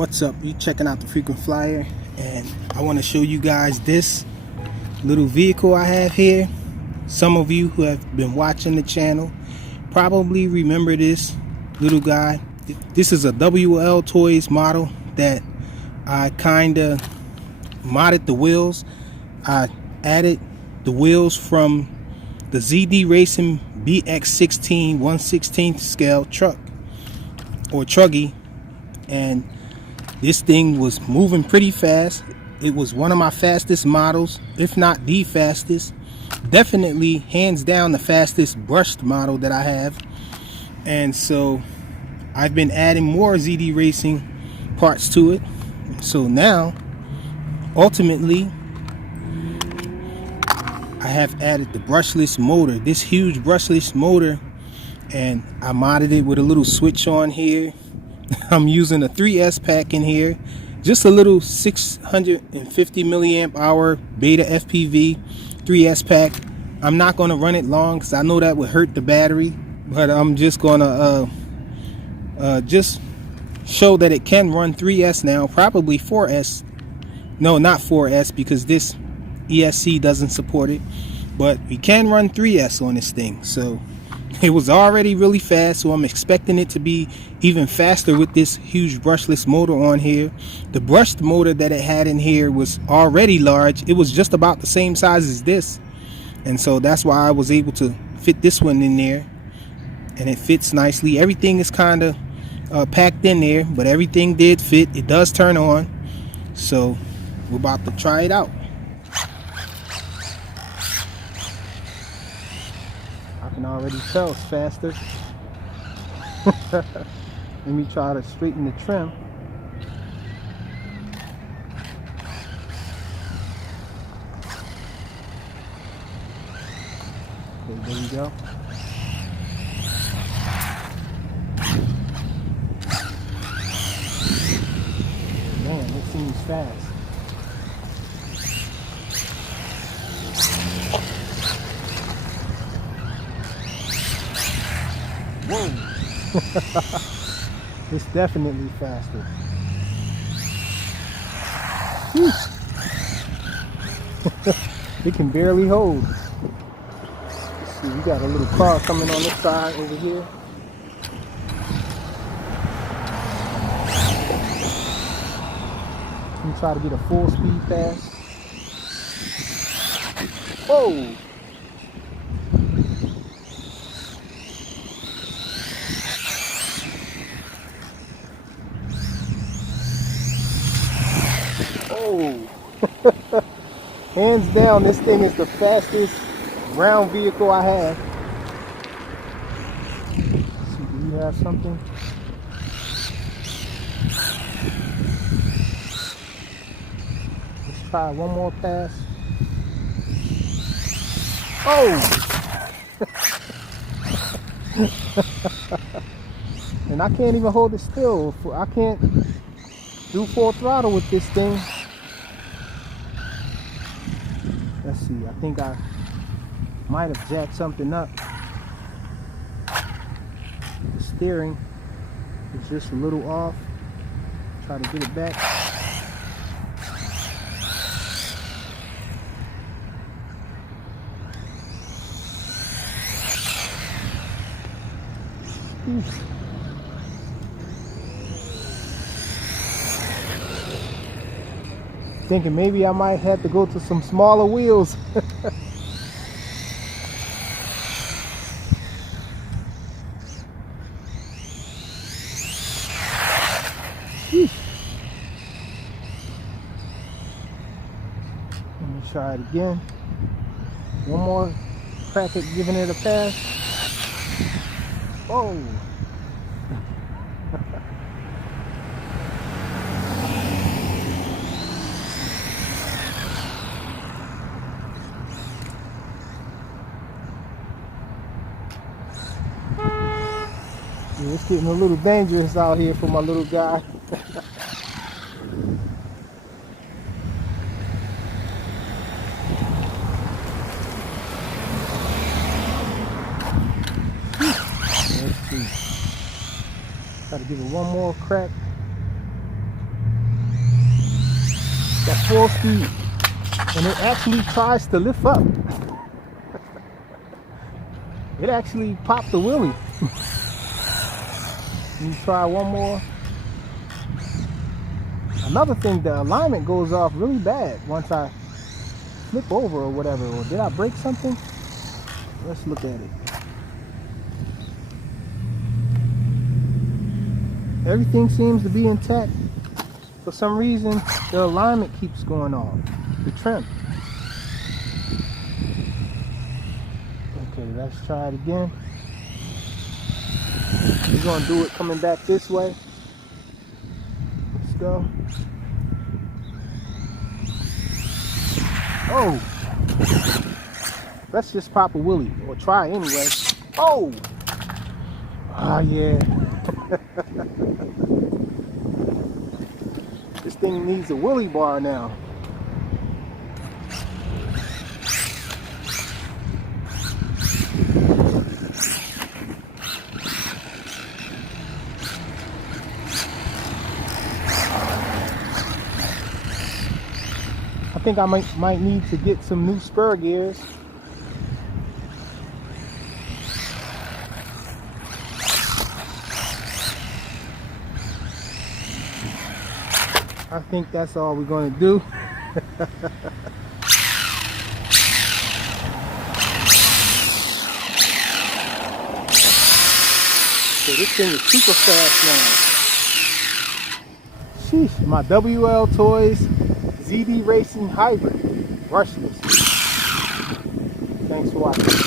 What's up? You checking out the Frequent Flyer, and I want to show you guys this little vehicle I have here. Some of you who have been watching the channel probably remember this little guy. This is a WLToys model that I kind of modded the wheels. I added the wheels from the ZD Racing BX16 1/16 scale truck or truggy, and this thing was moving pretty fast. It was one of my fastest models, if not the fastest. Definitely hands down the fastest brushed model that I have. And so I've been adding more ZD Racing parts to it. So now ultimately I have added the brushless motor, this huge brushless motor, and I modded it with a little switch on here. I'm using a 3S pack in here, just a little 650 milliamp hour beta FPV 3S pack. I'm not going to run it long because I know that would hurt the battery, but I'm just going to just show that it can run 3S now, probably 4S. No, not 4S, because this ESC doesn't support it, but we can run 3S on this thing. So it was already really fast, so I'm expecting it to be even faster with this huge brushless motor on here. The brushed motor that it had in here was already large. It was just about the same size as this, and so that's why I was able to fit this one in there, and it fits nicely. Everything is kind of packed in there, but everything did fit. It does turn on, so we're about to try it out. I can already tell it's faster. Let me try to straighten the trim. Okay, there we go. Man, it seems fast. Whoa! It's definitely faster. It can barely hold. Let's see, we got a little car coming on this side over here. Let me try to get a full speed pass. Whoa! Hands down, this thing is the fastest ground vehicle I have. Let's see, do you have something? Let's try one more pass. Oh! And I can't even hold it still. I can't do full throttle with this thing. Let's see, I think I might have jacked something up. The steering is just a little off. Try to get it back. Oof. Thinking maybe I might have to go to some smaller wheels. Let me try it again. One more crack at giving it a pass. Oh! Yeah, it's getting a little dangerous out here for my little guy. Let's see. Try to give it one more crack. at full speed, and it actually tries to lift up. It actually popped the wheelie. Let me try one more. Another thing, the alignment goes off really bad once I flip over or whatever. Or did I break something? Let's look at it. Everything seems to be intact. For some reason, the alignment keeps going off. The trim. Okay, let's try it again. We're gonna do it coming back this way. Let's go. Oh! Let's just pop a wheelie, or try anyway. Oh! Ah, yeah. This thing needs a wheelie bar now. I think I might need to get some new spur gears. I think that's all we're going to do. So this thing is super fast now. Sheesh, my WLToys ZD Racing Hybrid brushless. Thanks for watching.